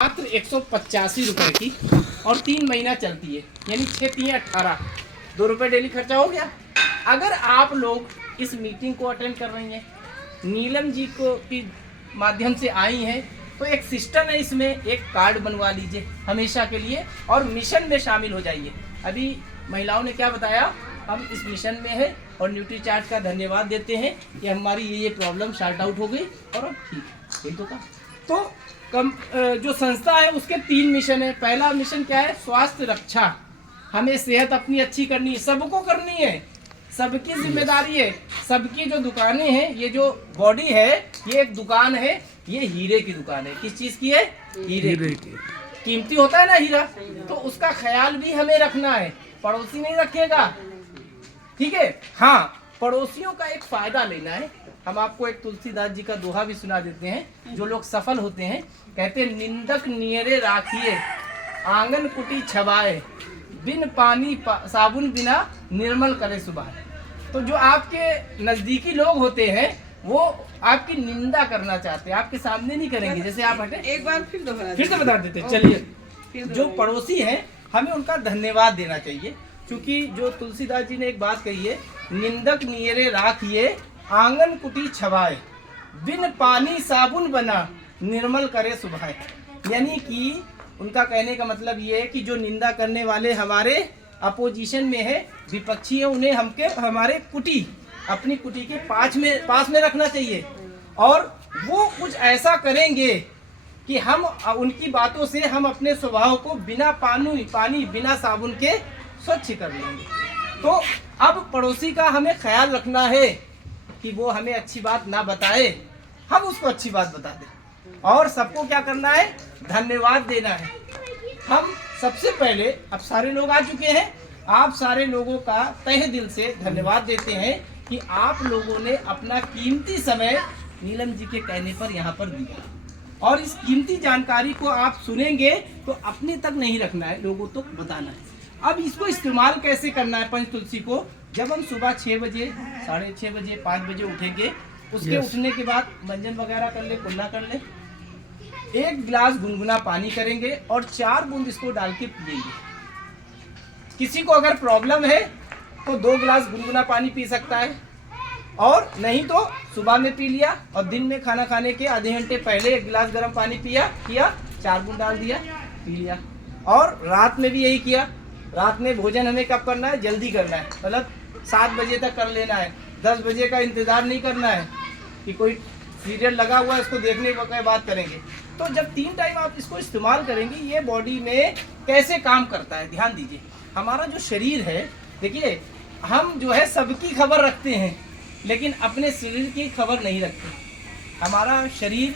मात्र 185 रुपए की और 3 महीना चलती है, यानी 6 3 18, 2 रुपये डेली खर्चा हो गया। अगर आप लोग इस मीटिंग को अटेंड कर रही हैं, नीलम जी को की माध्यम से आई हैं, तो एक सिस्टम है, इसमें एक कार्ड बनवा लीजिए हमेशा के लिए और मिशन में शामिल हो जाइए। अभी महिलाओं ने क्या बताया, हम इस मिशन में है और न्यूट्री चार्ट का धन्यवाद देते हैं कि हमारी ये प्रॉब्लम सॉर्ट आउट हो गई और अब ठीक है। तो जो संस्था है उसके 3 मिशन है। पहला मिशन क्या है, स्वास्थ्य रक्षा। हमें सेहत अपनी अच्छी करनी है, सबको करनी है, सबकी जिम्मेदारी है। सबकी जो दुकानें हैं, ये जो बॉडी है ये एक दुकान है, ये हीरे की दुकान है। किस चीज की है? हीरे की। कीमती होता है ना हीरा, तो उसका ख्याल भी हमें रखना है, पड़ोसी नहीं रखेगा, ठीक है। हाँ, पड़ोसियों का एक फायदा लेना है। हम आपको एक तुलसीदास जी का दोहा भी सुना देते हैं। जो लोग सफल होते हैं कहते हैं, निंदक नियरे राखिए, आंगन कुटी छबाए, बिन पानी साबुन बिना निर्मल करे सुबह। तो जो आपके नजदीकी लोग होते हैं वो आपकी निंदा करना चाहते हैं, आपके सामने नहीं करेंगे। जैसे आप हटे, एक बार फिर से बता देते हैं। चलिए, जो पड़ोसी हैं हमें उनका धन्यवाद देना चाहिए, क्योंकि जो तुलसीदास जी ने एक बात कही है, निंदक नियरे राखिए, आंगन कुटी छवाए, बिन पानी साबुन बना निर्मल करे सुबह। यानी कि उनका कहने का मतलब ये है कि जो निंदा करने वाले हमारे अपोजिशन में है, विपक्षी है, उन्हें हमारे कुटी, अपनी कुटी के पास में रखना चाहिए और वो कुछ ऐसा करेंगे कि हम उनकी बातों से हम अपने स्वभाव को बिना पानी बिना साबुन के स्वच्छ कर लेंगे। तो अब पड़ोसी का हमें ख्याल रखना है कि वो हमें अच्छी बात ना बताए, हम उसको अच्छी बात बता दें। और सबको क्या करना है, धन्यवाद देना है। हम सबसे पहले, अब सारे लोग आ चुके हैं, आप सारे लोगों का तहे दिल से धन्यवाद देते हैं कि आप लोगों ने अपना कीमती समय नीलम जी के कहने पर यहाँ पर दिया। और इस कीमती जानकारी को आप सुनेंगे तो अपने तक नहीं रखना है, लोगों तक बताना है। अब इसको इस्तेमाल कैसे करना है पंच तुलसी को, जब हम सुबह 6 बजे, 6:30 बजे, 5 बजे उठेंगे, उसके उठने के बाद मंजन वगैरह कर ले, कुल्ला कर ले, 1 गिलास गुनगुना पानी करेंगे और 4 बूंद इसको डाल के पिएंगे। किसी को अगर प्रॉब्लम है तो 2 गिलास गुनगुना पानी पी सकता है, और नहीं तो सुबह में पी लिया और दिन में खाना खाने के आधे घंटे पहले 1 गिलास गर्म पानी किया, 4 बूंद डाल दिया, पी लिया। और रात में भी यही किया। रात में भोजन हमें कब करना है, जल्दी करना है, मतलब 7 बजे तक कर लेना है। 10 बजे का इंतज़ार नहीं करना है कि कोई सीरियल लगा हुआ है उसको देखने के बाद करेंगे। तो जब 3 टाइम आप इसको इस्तेमाल करेंगे, ये बॉडी में कैसे काम करता है ध्यान दीजिए। हमारा जो शरीर है, देखिए हम जो है सबकी खबर रखते हैं लेकिन अपने शरीर की खबर नहीं रखते। हमारा शरीर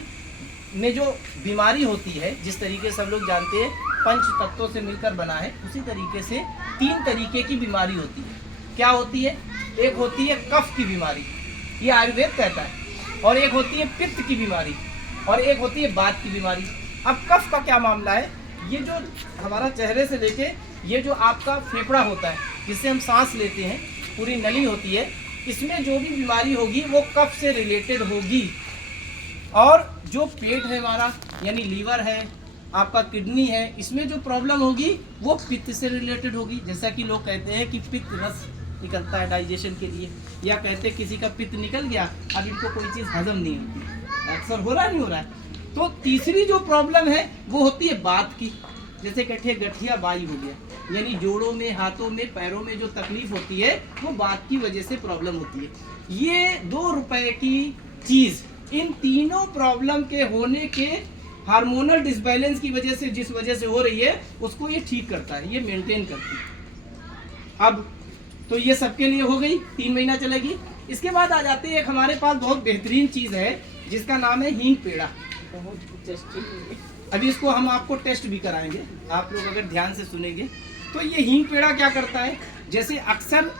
में जो बीमारी होती है, जिस तरीके से सब लोग जानते हैं 5 तत्वों से मिलकर बना है, उसी तरीके से 3 तरीके की बीमारी होती है। क्या होती है? एक होती है कफ की बीमारी, ये आयुर्वेद कहता है, और एक होती है पित्त की बीमारी, और एक होती है वात की बीमारी। अब कफ का क्या मामला है, ये जो हमारा चेहरे से लेके ये जो आपका फेफड़ा होता है जिससे हम सांस लेते हैं, पूरी नली होती है, इसमें जो भी बीमारी होगी वो कफ से रिलेटेड होगी। और जो पेट है हमारा, यानी लीवर है, आपका किडनी है, इसमें जो प्रॉब्लम होगी वो पित्त से रिलेटेड होगी। जैसा कि लोग कहते हैं कि पित्त रस निकलता है डाइजेशन के लिए, या कहते हैं किसी का पित्त निकल गया, अब इनको कोई चीज़ हजम नहीं होती, अक्सर हो रहा नहीं हो रहा है। तो तीसरी जो प्रॉब्लम है वो होती है बात की, जैसे कहते हैं गठिया बाई हो गया, यानी जोड़ों में, हाथों में, पैरों में जो तकलीफ होती है वो बात की वजह से प्रॉब्लम होती है। ये 2 रुपए की चीज़ इन तीनों प्रॉब्लम के होने के हार्मोनल डिसबैलेंस की वजह से, जिस वजह से हो रही है, उसको ये ठीक करता है, ये मेंटेन करती है। अब तो ये सबके लिए हो गई, 3 महीना चलेगी। इसके बाद आ जाते हैं, एक हमारे पास बहुत बेहतरीन चीज़ है जिसका नाम है हींग पेड़ा। अभी इसको हम आपको टेस्ट भी कराएंगे, आप लोग अगर ध्यान से सुनेंगे तो। ये हींग पेड़ा क्या करता है, जैसे अक्सर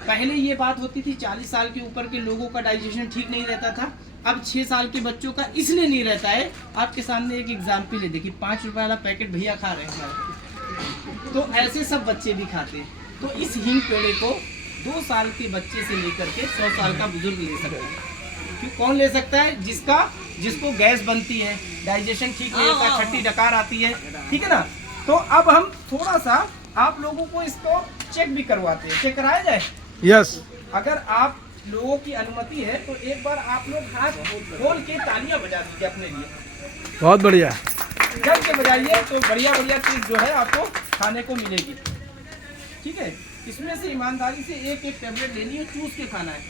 पहले ये बात होती थी 40 साल के ऊपर के लोगों का डाइजेशन ठीक नहीं रहता था, अब 6 साल के बच्चों का इसलिए नहीं रहता है। आपके सामने एक एग्जाम्पल है, देखिए 5 रुपए वाला पैकेट भैया खा रहे हैं, तो ऐसे सब बच्चे भी खाते हैं। तो इस हींग पेड़े को 2 साल के बच्चे से लेकर के 100 साल का बुजुर्ग ले सकता है। कौन ले सकता है? जिसका जिसको गैस बनती है, डाइजेशन ठीक नहीं होता, खट्टी डकार आती है, ठीक है ना। तो अब हम थोड़ा सा आप लोगों को इसको चेक भी करवाते हैं। चेक कराया जाए? यस, अगर आप लोगों की अनुमति है तो एक बार आप लोग हाथ खोल के तालियां बजा दीजिए अपने लिए। बहुत बढ़िया। जब के बजाइए तो बढ़िया बढ़िया चीज़ जो है आपको खाने को मिलेगी, ठीक है। इसमें से ईमानदारी से एक एक टेबलेट लेनी है, चूस के खाना है,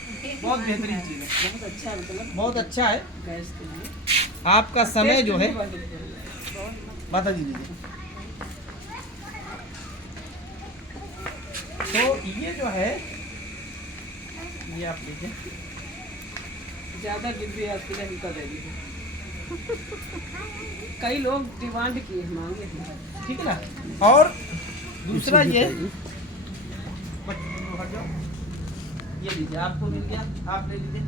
बहुत बेहतरीन चीज़ है, बहुत अच्छा है, मतलब बहुत अच्छा है। गैस के लिए आपका समय जो है बहुत बता दीजिए। तो ये जो है ये आप लीजिए। ज़्यादा डिब्बे आपके लिए हल्का दे दीजिए। कई लोग डिमांड किए मांगे हैं, ठीक है ना। और दूसरा ये ये लीजिए, आपको मिल गया, आप ले लीजिए।